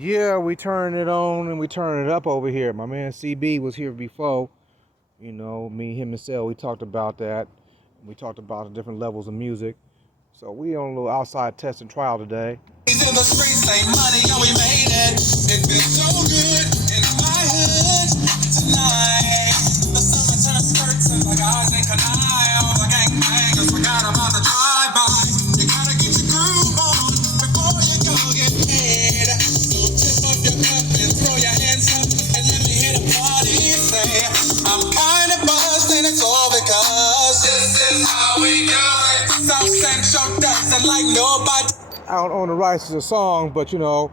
Yeah, we turn it on and we turn it up over here. My man CB was here before. You know, me, him, and Sel, we talked about that. We talked about the different levels of music. So we on a little outside test and trial today. These in the streets ain't money, yo, we made it. It feels so good in my hood tonight. The summertime skirts and the guys ain't canine. All the gangbangers forgot about the drive-by. You gotta get your groove on before you go get paid. So tip up your cup and throw your hands up and let me hear the party say, I'm kinda buzzed and it's all because this is how we do it. South Central does it like nobody. I don't own the rights to the song, but you know,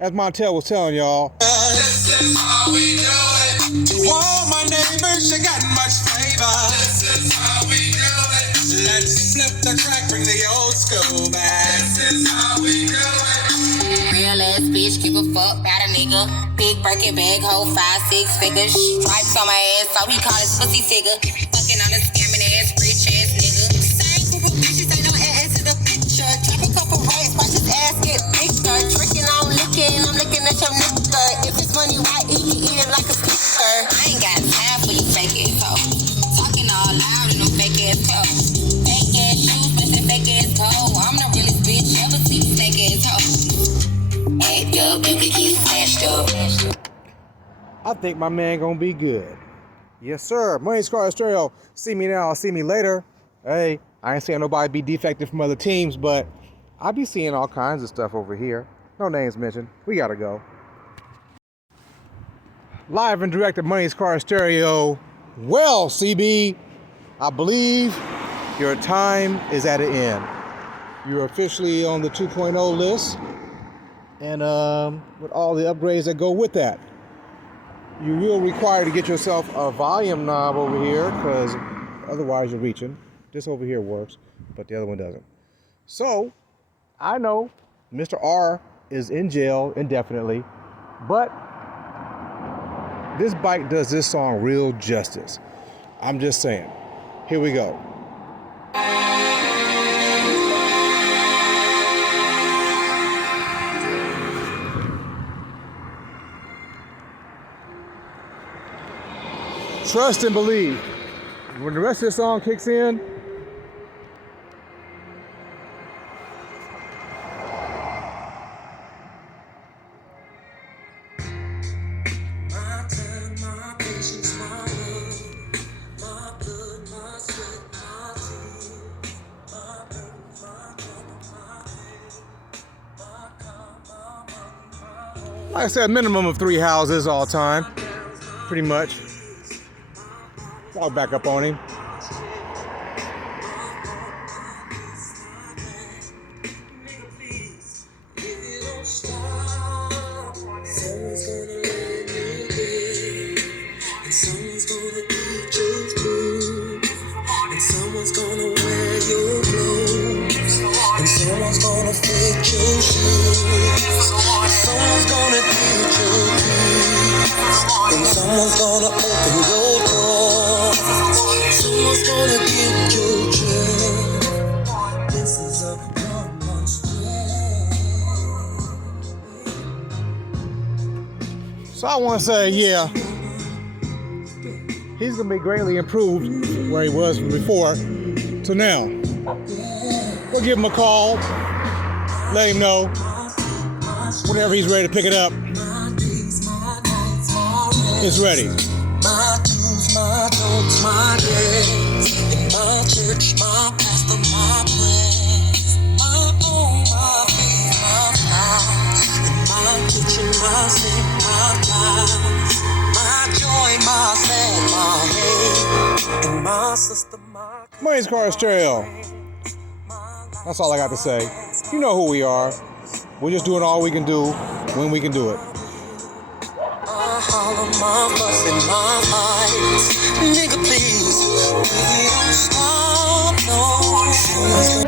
as Montel was telling y'all, this is how we do it. To all my neighbors, you got much flavor. This is how we do it. Let's flip the crack, bring the old school back. This is how we do it. Real ass bitch, give a fuck about a nigga. Big Birkin bag, hold 5-6 figures. Stripes on my ass, so we call it pussy figure. Fucking on a scamming ass, rich ass nigga. Same group of bitches, ain't no ass to the picture. Drop a couple rats, watch his ass get bigger. Drinking, I'm licking at your nigga. If it's money, why eat it like a sticker? I ain't got time for you fake ass hoes. Talking all loud in them fake ass clothes. Fake ass shoes, matching fake ass clothes. I'm the realest bitch ever see, fake ass hoes. Act up, you can get smashed up. I think my man gonna be good. Yes, sir. Money's Car Stereo. See me now, see me later. Hey, I ain't saying nobody be defective from other teams, but I be seeing all kinds of stuff over here. No names mentioned. We gotta go. Live and direct at Money's Car Stereo. Well, CB, I believe your time is at an end. You're officially on the 2.0 list, and with all the upgrades that go with that. You will require to get yourself a volume knob over here, because otherwise you're reaching. This over here works, but the other one doesn't. So, I know Mr. R is in jail indefinitely, but this bike does this song real justice. I'm just saying. Here we go. Trust and believe. When the rest of this song kicks in, like I said, minimum of 3 houses all time, pretty much. I'll back up on him. Someone's gonna open your door. Someone's gonna get your check. This is a problem. So I want to say, yeah, he's going to be greatly improved where he was from before to now. We'll give him a call, let him know whenever he's ready to pick it up. It's ready. My dues, my don'ts, my days. In my church, my pastor, my prayers. My own, my faith, my house. In my kitchen, my sink, my towels. My joy, my sad, my hate. And my sister, my... Money's Car Stereo. That's all I got to say. You know who we are. We're just doing all we can do when we can do it. All of my fuss and my fights. Nigga, please, we don't stop, no.